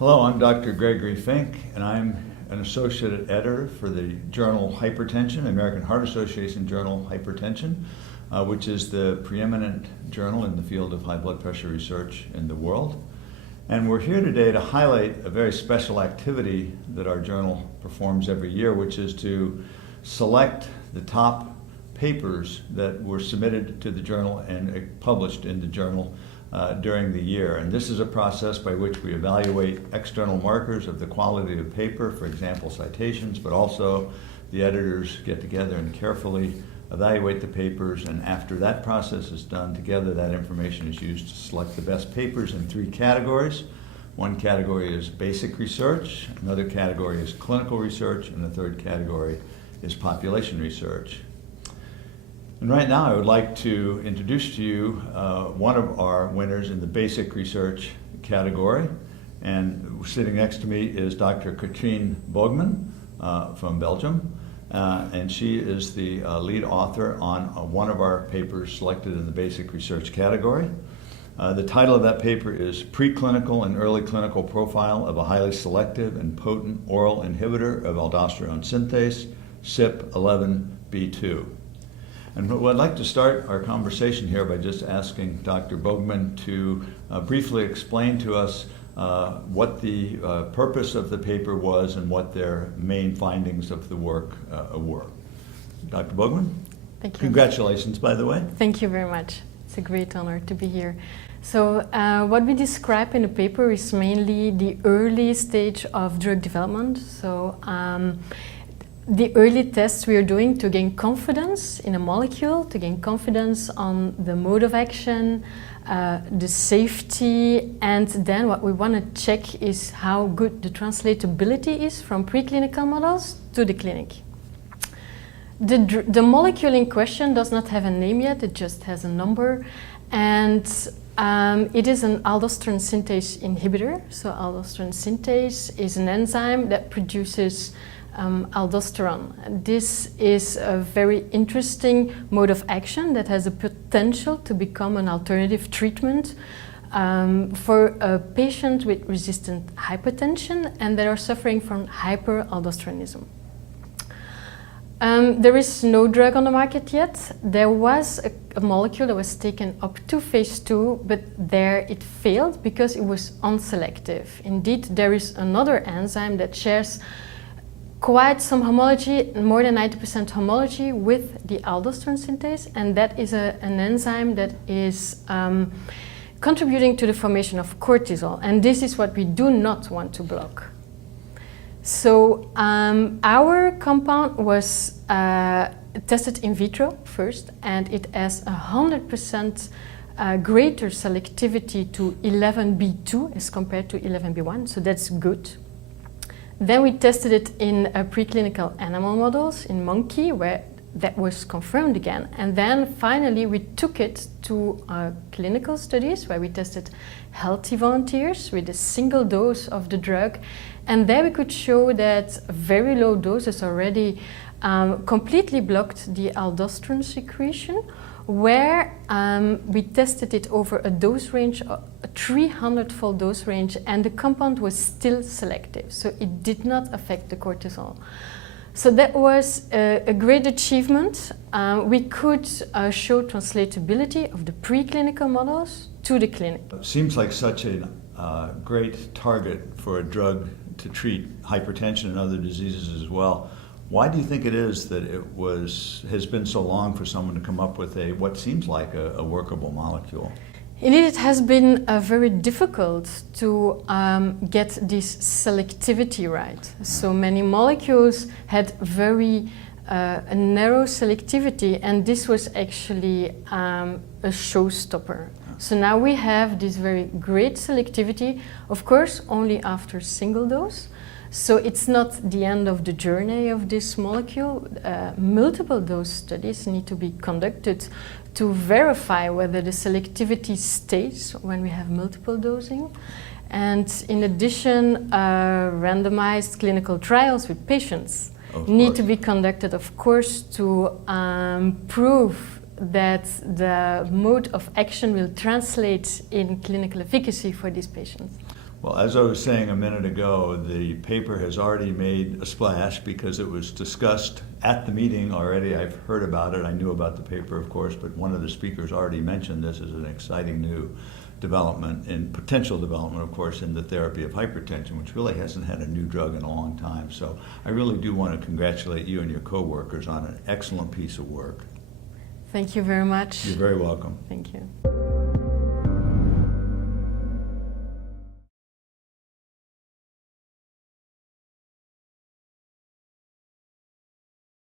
Hello, I'm Dr. Gregory Fink, and I'm an associate editor for the journal Hypertension, American Heart Association journal Hypertension, which is the preeminent journal in the field of high blood pressure research in the world. And we're here today to highlight a very special activity that our journal performs every year, which is to select the top papers that were submitted to the journal and published in the journal during the year. And this is a process by which we evaluate external markers of the quality of paper, for example, citations, but also the editors get together and carefully evaluate the papers, and after that process is done, together that information is used to select the best papers in three categories. One category is basic research, another category is clinical research, and the third category is population research. And right now I would like to introduce to you one of our winners in the basic research category. And sitting next to me is Dr. Katrien Bogman from Belgium. And she is the lead author on one of our papers selected in the basic research category. The title of that paper is Preclinical and Early Clinical Profile of a Highly Selective and Potent Oral Inhibitor of Aldosterone Synthase, CYP11B2. And I'd like to start our conversation here by just asking Dr. Bogman to briefly explain to us what the purpose of the paper was and what their main findings of the work were. Dr. Bogman? Thank you. Congratulations, by the way. Thank you very much. It's a great honor to be here. So what we describe in the paper is mainly the early stage of drug development. So the early tests we are doing to gain confidence in a molecule, to gain confidence on the mode of action, the safety, and then what we want to check is how good the translatability is from preclinical models to the clinic. The molecule in question does not have a name yet, it just has a number, and it is an aldosterone synthase inhibitor. So aldosterone synthase is an enzyme that produces aldosterone. This is a very interesting mode of action that has a potential to become an alternative treatment for a patient with resistant hypertension and that are suffering from hyperaldosteronism. There is no drug on the market yet. There was a molecule that was taken up to phase 2, but there it failed because it was unselective. Indeed, there is another enzyme that shares quite some homology, more than 90% homology with the aldosterone synthase, and that is an enzyme that is contributing to the formation of cortisol, and this is what we do not want to block. So our compound was tested in vitro first, and it has 100% greater selectivity to 11B2 as compared to 11B1, so that's good. Then we tested it in preclinical animal models in monkey, where that was confirmed again. And then finally we took it to clinical studies where we tested healthy volunteers with a single dose of the drug. And there we could show that very low doses already completely blocked the aldosterone secretion, where we tested it over a dose range, a 300-fold dose range, and the compound was still selective, so it did not affect the cortisol. So that was a great achievement. We could show translatability of the preclinical models to the clinic. It seems like such a great target for a drug to treat hypertension and other diseases as well. Why do you think it is that it has been so long for someone to come up with what seems like a workable molecule? Indeed, it has been very difficult to get this selectivity right. So many molecules had very narrow selectivity, and this was actually a showstopper. So now we have this very great selectivity, of course, only after single dose. So it's not the end of the journey of this molecule. Multiple dose studies need to be conducted to verify whether the selectivity stays when we have multiple dosing. And in addition, randomized clinical trials with patients need to be conducted, of course, to prove that the mode of action will translate in clinical efficacy for these patients. Well, as I was saying a minute ago, the paper has already made a splash because it was discussed at the meeting already. I've heard about it. I knew about the paper, of course, but one of the speakers already mentioned this as an exciting new development and potential development, of course, in the therapy of hypertension, which really hasn't had a new drug in a long time. So I really do want to congratulate you and your co-workers on an excellent piece of work. Thank you very much. You're very welcome. Thank you.